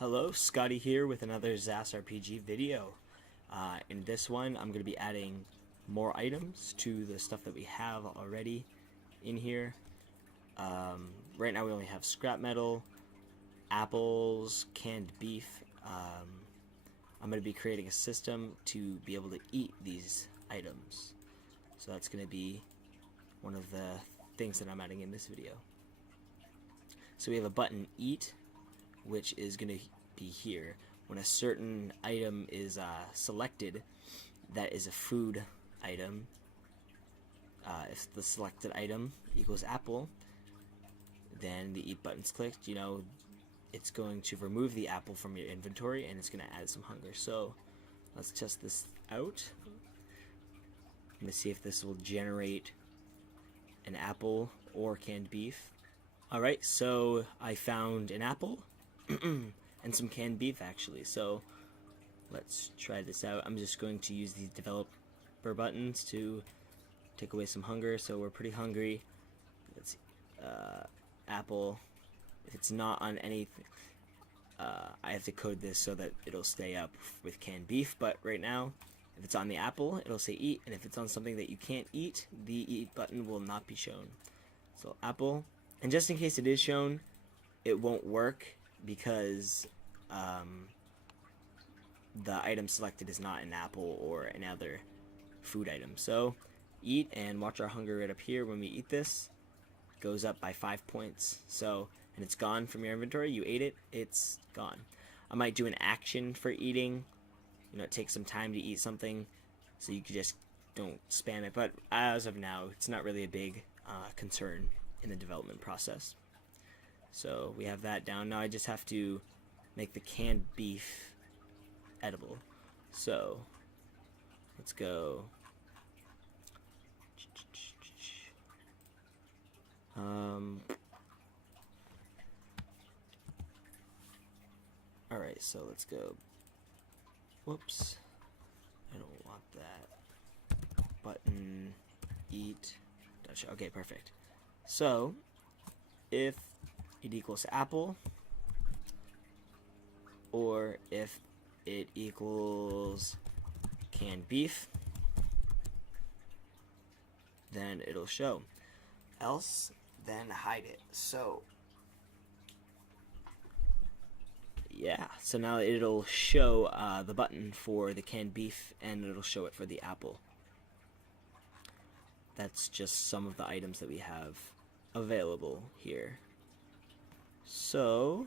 Hello, Scotty here with another ZAS-RPG video. In this one, I'm going to be adding more items to the stuff that we have already in here. Right now we only have scrap metal, apples, canned beef. I'm going to be creating a system to be able to eat these items. So that's going to be one of the things that I'm adding in this video. So we have a button Eat, which is going to be here. When a certain item is selected, that is a food item. If the selected item equals apple, then the Eat button's clicked. You know, it's going to remove the apple from your inventory and it's going to add some hunger. So let's test this out. I'm going to see if this will generate an apple or canned beef. Alright, so I found an apple and some canned beef actually, so let's try this out. I'm just going to use these developer buttons to take away some hunger, so we're pretty hungry. Let's apple. If it's not on anything, I have to code this so that it'll stay up with canned beef, but right now, if it's on the apple, it'll say eat, and if it's on something that you can't eat, the eat button will not be shown. So apple. And just in case it is shown, it won't work because the item selected is not an apple or another food item. So eat, and watch our hunger right up here. When we eat this, it goes up by 5 points. So, and it's gone from your inventory. You ate it, it's gone. I might do an action for eating. You know, it takes some time to eat something, so you just don't spam it. But as of now, it's not really a big concern in the development process. So we have that down. Now I just have to make the canned beef edible. So let's go. Alright, so let's go. Whoops. I don't want that. Button eat. Okay, perfect. So, if it equals apple, or if it equals canned beef, then it'll show. Else, then hide it. So, yeah. So now it'll show the button for the canned beef, and it'll show it for the apple. That's just some of the items that we have available here. So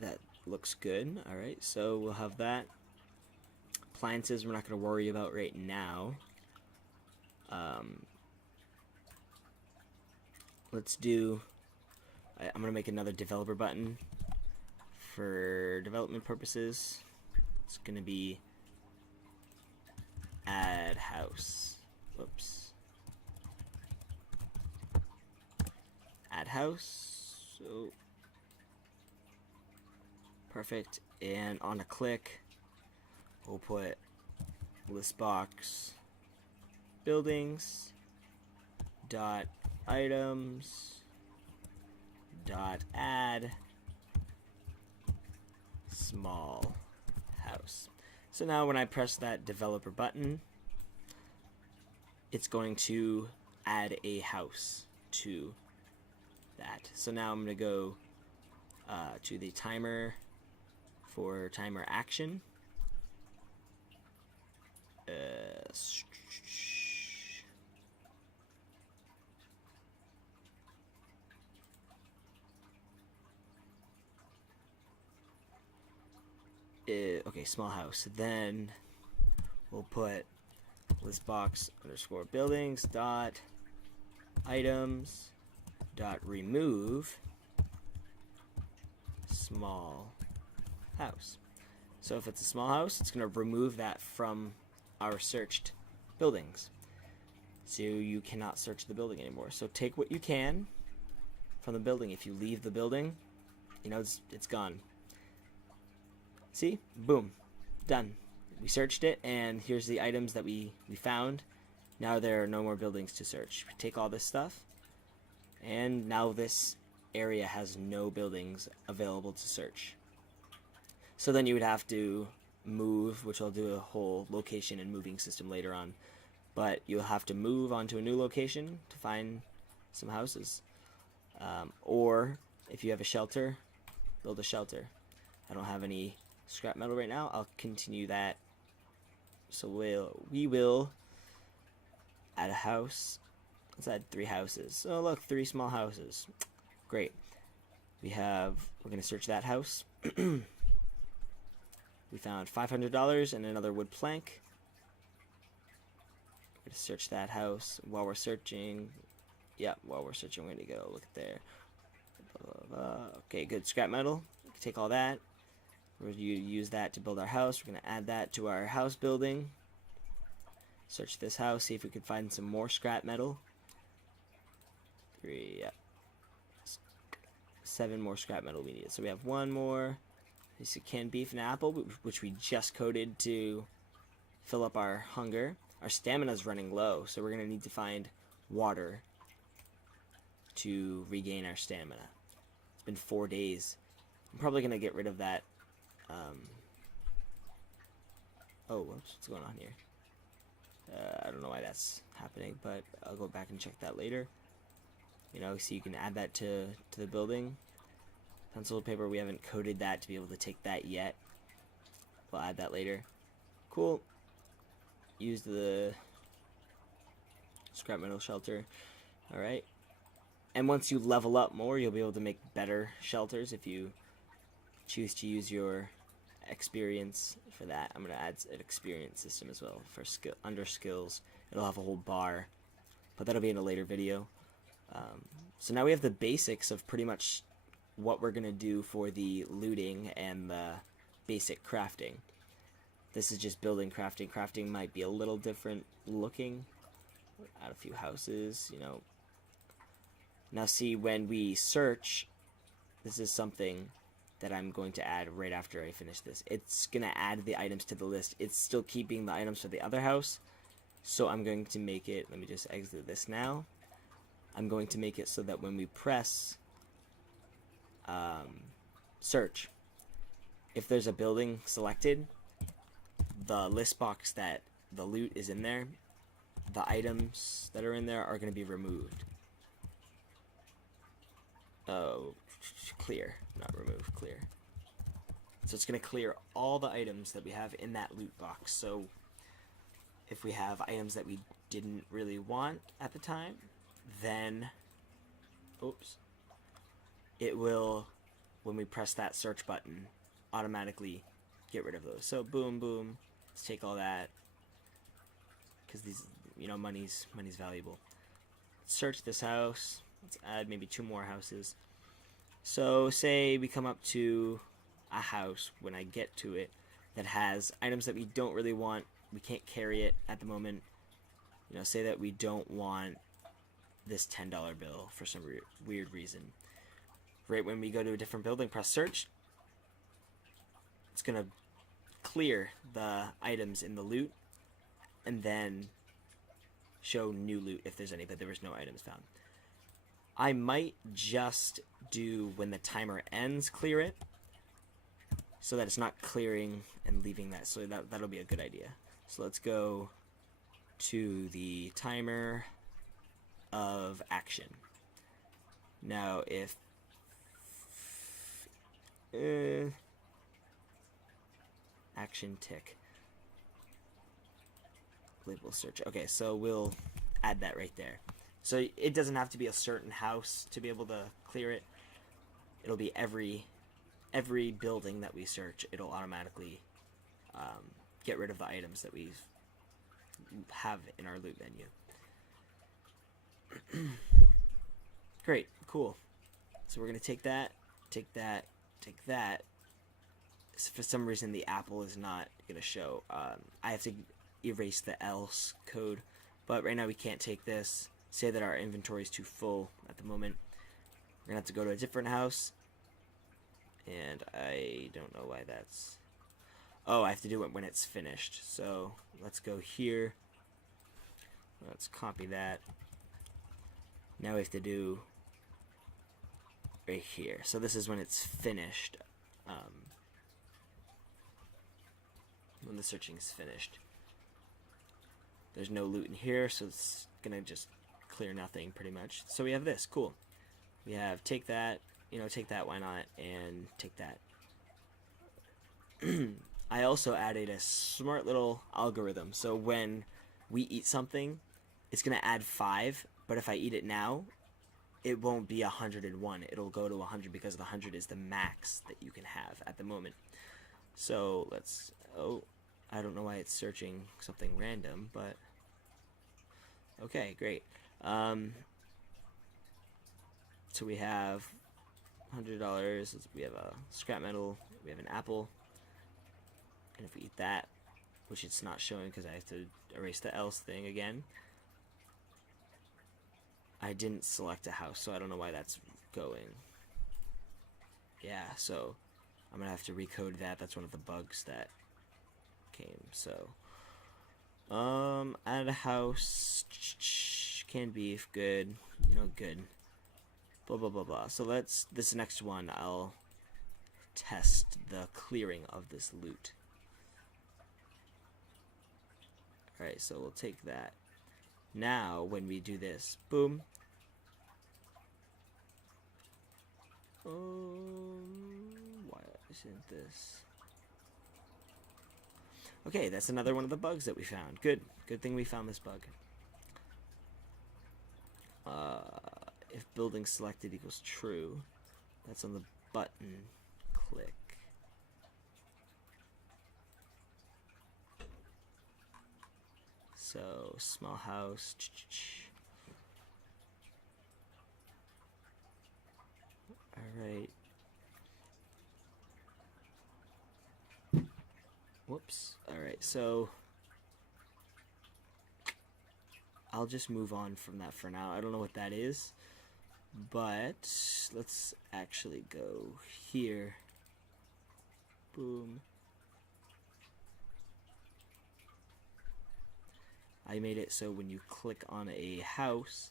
that looks good. Alright, so we'll have that. Appliances we're not going to worry about right now. Let's do, I'm going to make another developer button for development purposes. It's going to be add house. Whoops. Add house. So perfect. And on a click, we'll put list box buildings dot items dot add small house. So now when I press that developer button, it's going to add a house to that. So now I'm going to go to the timer for timer action. Okay, small house. Then we'll put listbox underscore buildings dot items dot remove small house. So if it's a small house, it's going to remove that from our searched buildings. So you cannot search the building anymore. So take what you can from the building. If you leave the building, you know, it's gone. See? Boom. Done. We searched it, and here's the items that we found. Now there are no more buildings to search. We take all this stuff, and now this area has no buildings available to search. So then you would have to move, which I'll do a whole location and moving system later on. But you'll have to move onto a new location to find some houses. Or if you have a shelter, build a shelter. I don't have any scrap metal right now. I'll continue that. So we will add a house. Let's add 3 houses. Oh look, 3 small houses. Great. We're gonna search that house. We found $500 and another wood plank. We're gonna search that house. While we're searching, while we're searching, we're gonna go look at there. Okay, good. Scrap metal. We can take all that. We're gonna use that to build our house. We're gonna add that to our house building. Search this house, see if we can find some more scrap metal. 3, 7 more scrap metal we need. So we have 1 more. This is canned beef and apple, which we just coated to fill up our hunger. Our stamina is running low, so we're going to need to find water to regain our stamina. It's been 4 days. I'm probably going to get rid of that. Oh, whoops, what's going on here? I don't know why that's happening, but I'll go back and check that later. You know, so you can add that to the building. Pencil paper, we haven't coated that to be able to take that yet. We'll add that later. Cool. Use the scrap metal shelter. Alright. And once you level up more, you'll be able to make better shelters if you choose to use your experience for that. I'm going to add an experience system as well for under skills. It'll have a whole bar, but that'll be in a later video. So now we have the basics of pretty much what we're going to do for the looting and the basic crafting. This is just building crafting. Crafting might be a little different looking. Add a few houses, you know. Now see, when we search, this is something that I'm going to add right after I finish this. It's going to add the items to the list. It's still keeping the items for the other house. So I'm going to make it, let me just exit this now. I'm going to make it so that when we press search, if there's a building selected, the list box that the loot is in there, the items that are in there are going to be removed. Oh, clear, not remove, clear. So it's going to clear all the items that we have in that loot box. So if we have items that we didn't really want at the time, then, oops, it will, when we press that search button, automatically get rid of those. So boom, boom, let's take all that, because these, you know, money's valuable. Let's search this house. Let's add maybe 2 more houses. So say we come up to a house, when I get to it, that has items that we don't really want. We can't carry it at the moment. You know, say that we don't want this $10 bill for some weird reason. Right when we go to a different building, press search. It's going to clear the items in the loot and then show new loot if there's any, but there was no items found. I might just do, when the timer ends, clear it, so that it's not clearing and leaving that. So that'll be a good idea. So let's go to the timer of action. Now if action tick, label search. Okay, so we'll add that right there. So it doesn't have to be a certain house to be able to clear it. It'll be every building that we search. It'll automatically get rid of the items that we have in our loot menu. Great, cool. So we're gonna take that, take that, take that. For some reason the apple is not gonna show. I have to erase the else code, but right now we can't take this. Say that our inventory is too full at the moment. We're gonna have to go to a different house, and I don't know why that's. Oh, I have to do it when it's finished. So let's go here. Let's copy that. Now we have to do right here. So this is when it's finished. When the searching is finished. There's no loot in here, so it's gonna just clear nothing pretty much. So we have this, cool. We have take that, take that, why not, and take that. I also added a smart little algorithm. So when we eat something, it's gonna add 5, but if I eat it now, it won't be 101. It'll go to 100 because the 100 is the max that you can have at the moment. So let's, I don't know why it's searching something random, but okay, great. So we have $100, we have a scrap metal, we have an apple, and if we eat that, which it's not showing because I have to erase the else thing again. I didn't select a house, so I don't know why that's going. Yeah, so I'm gonna have to recode that. That's one of the bugs that came. So add a house, canned beef, good, good, blah blah blah blah. So this next one I'll test the clearing of this loot. Alright, so we'll take that. Now when we do this, boom, why isn't this? Okay, that's another one of the bugs that we found. Good thing we found this bug. If building selected equals true, that's on the button. Click. So small house. Alright. Whoops. Alright, so I'll just move on from that for now. I don't know what that is, but let's actually go here. Boom. I made it so when you click on a house,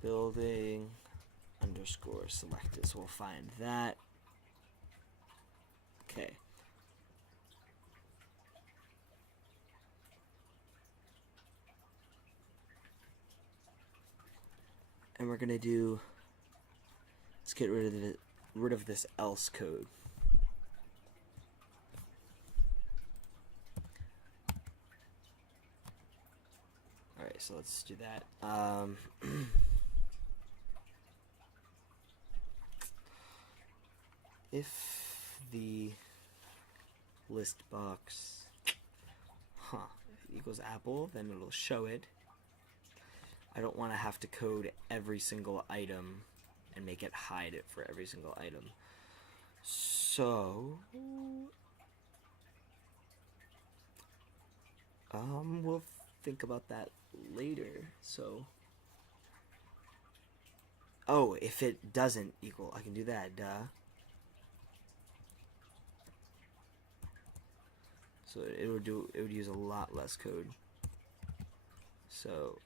building underscore selected, so we'll find that. Okay. And we're gonna do, let's get rid of this else code. Alright, so let's do that. If the list box equals apple, then it'll show it. I don't want to have to code every single item and make it hide it for every single item. So we'll think about that later. So if it doesn't equal, I can do that, duh. So it would use a lot less code. So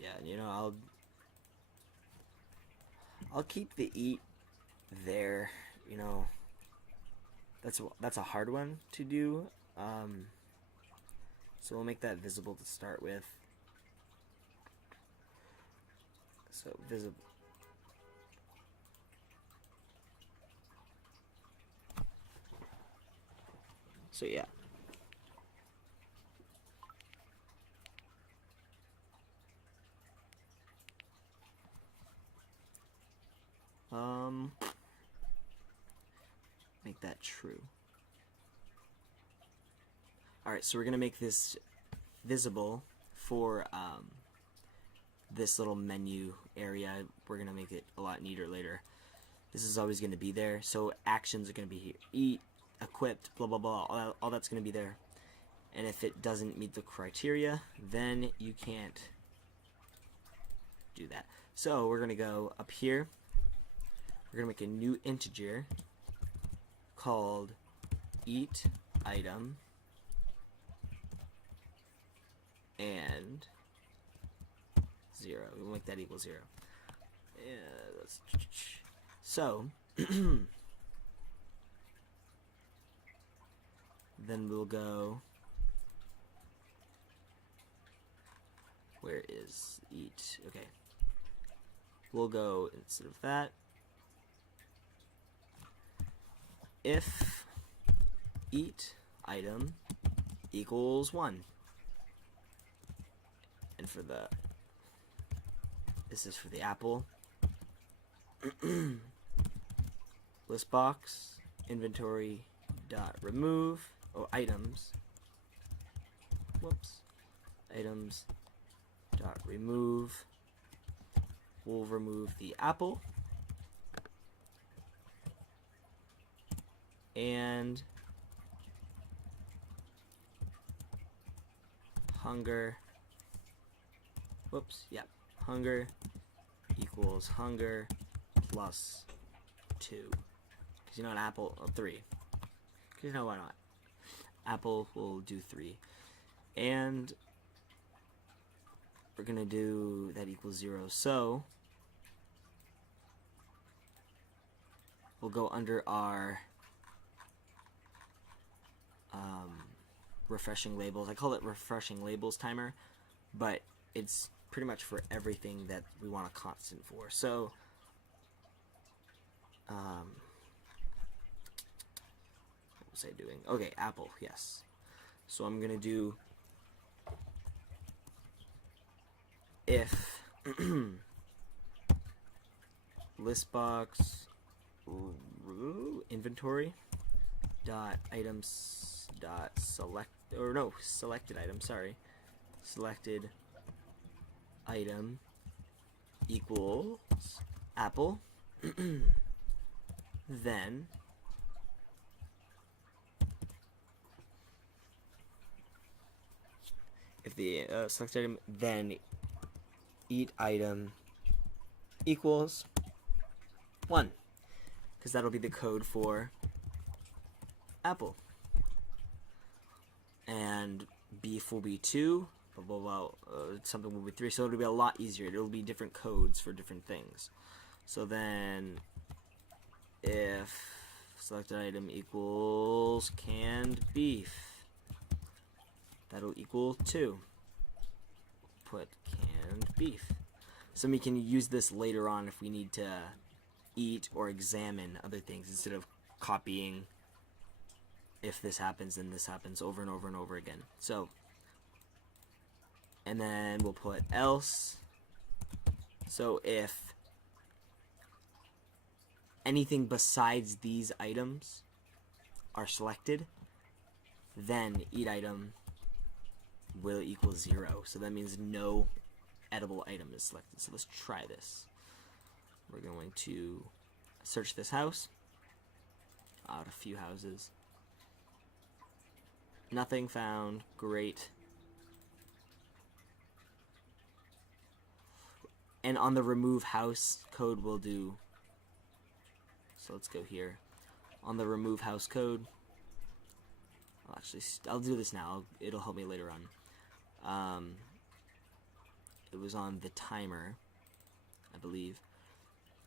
yeah, I'll keep the eat there. That's a hard one to do. So we'll make that visible to start with. So visible. So yeah. Make that true. Alright, so we're gonna make this visible for this little menu area. We're gonna make it a lot neater later. This is always going to be there. So actions are going to be here. Eat, equipped, blah, blah, blah. All that's going to be there. And if it doesn't meet the criteria, then you can't do that. So we're going to go up here. We're going to make a new integer called eat item and 0. We'll make that equal 0. So then we'll go, where is eat? Okay, we'll go instead of that, if eat item equals 1, and for the, this is for the apple, list box inventory dot remove, items, whoops, items dot remove, we'll remove the apple and hunger, whoops, yeah, hunger equals hunger plus 2, because you know an apple, 3, because you know why not, apple will do 3, and we're gonna do that equals 0, so we'll go under our refreshing labels. I call it refreshing labels timer, but it's pretty much for everything that we want a constant for. So what was I doing? Okay, apple, yes. So I'm gonna do if list box inventory dot items dot select, or no, selected item, sorry, selected item equals apple, then if the selected item, then eat item equals 1, because that'll be the code for apple, and beef will be 2, blah blah blah, something will be 3, so it'll be a lot easier. It'll be different codes for different things. So then if selected item equals canned beef, that'll equal 2. Put canned beef. So we can use this later on if we need to eat or examine other things instead of copying if this happens then this happens over and over and over again. So, and then we'll put else. So if anything besides these items are selected, then eat item will equal 0. So that means no edible item is selected. So let's try this. We're going to search this house, out a few houses. Nothing found. Great. And on the remove house code we'll do, so let's go here. On the remove house code, I'll do this now. It'll help me later on. It was on the timer, I believe.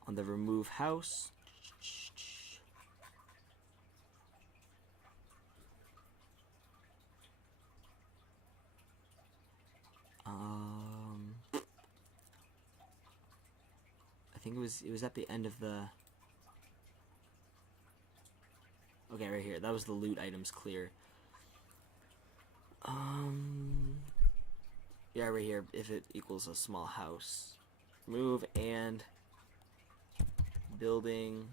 On the remove house, I think it was at the end of the, okay, right here. That was the loot items clear. Yeah, right here, if it equals a small house. Move and building.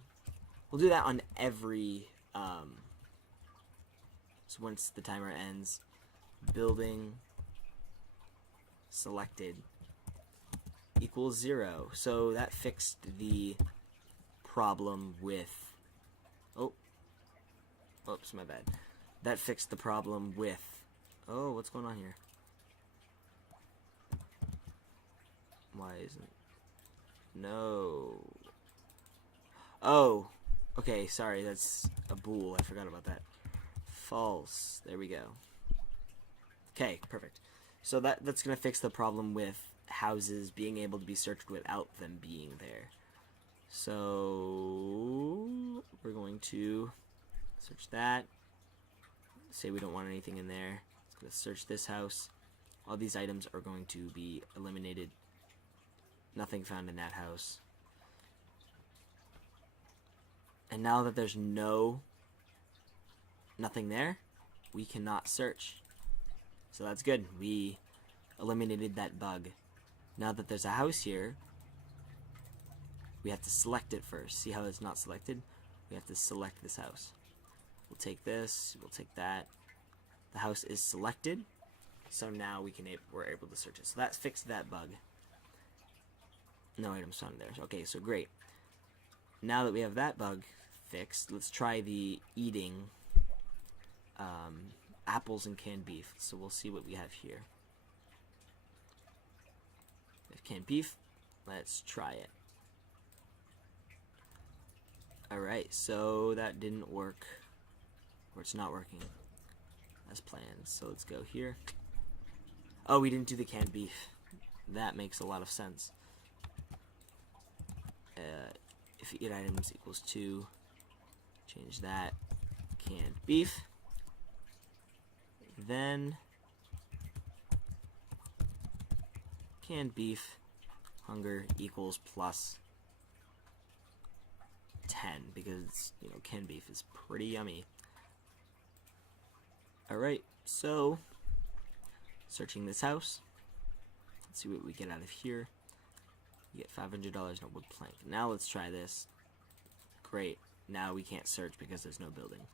We'll do that on every, so once the timer ends, building selected equals 0. So that fixed the problem with... Oh. Oops, my bad. That fixed the problem with... Oh, what's going on here? Why isn't... No. Oh. Okay, sorry, that's a bool. I forgot about that. False. There we go. Okay, perfect. So that's going to fix the problem with houses being able to be searched without them being there. So we're going to search that. Say we don't want anything in there. It's going to search this house. All these items are going to be eliminated. Nothing found in that house. And now that there's nothing there, we cannot search. So that's good. We eliminated that bug. Now that there's a house here, we have to select it first. See how it's not selected? We have to select this house. We'll take this, we'll take that. The house is selected, so now we're able to search it. So that fixed that bug. No items found there. Okay, so great. Now that we have that bug fixed, let's try the eating apples and canned beef. So we'll see what we have here. We have canned beef. Let's try it. Alright, so that didn't work. Or it's not working as planned. So let's go here. Oh, we didn't do the canned beef. That makes a lot of sense. If eat items equals 2, change that. Canned beef. Then canned beef hunger equals plus 10, because you know canned beef is pretty yummy. Alright, so searching this house. Let's see what we get out of here. You get $500 in a wood plank. Now let's try this. Great. Now we can't search because there's no building.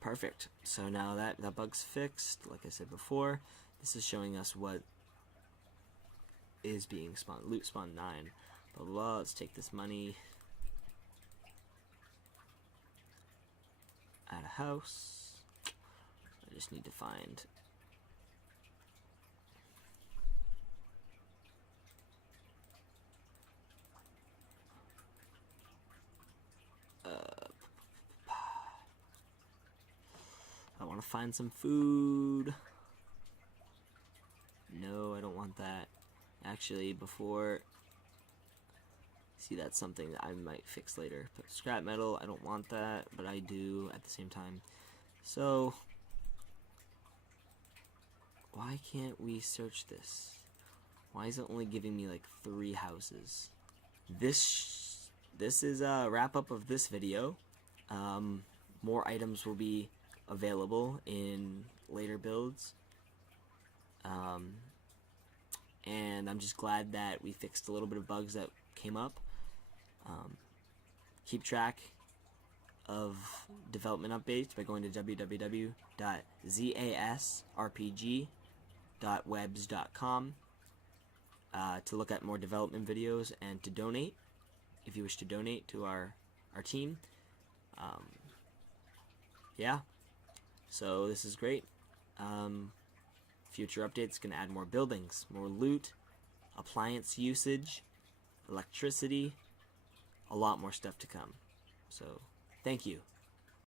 Perfect. So now that bug's fixed, like I said before, this is showing us what is being spawned. Loot spawn 9. Blah, blah, blah. Let's take this money. Add a house. I just need to find... I want to find some food. No, I don't want that. Actually, before... See, that's something that I might fix later. But scrap metal, I don't want that, but I do at the same time. So, why can't we search this? Why is it only giving me like 3 houses? This is a wrap up of this video. More items will be available in later builds. And I'm just glad that we fixed a little bit of bugs that came up. Keep track of development updates by going to www.ZAS-RPG.webs.com to look at more development videos and to donate if you wish to donate to our team. Yeah, so this is great. Future updates can add more buildings, more loot, appliance usage, electricity, a lot more stuff to come. So, thank you.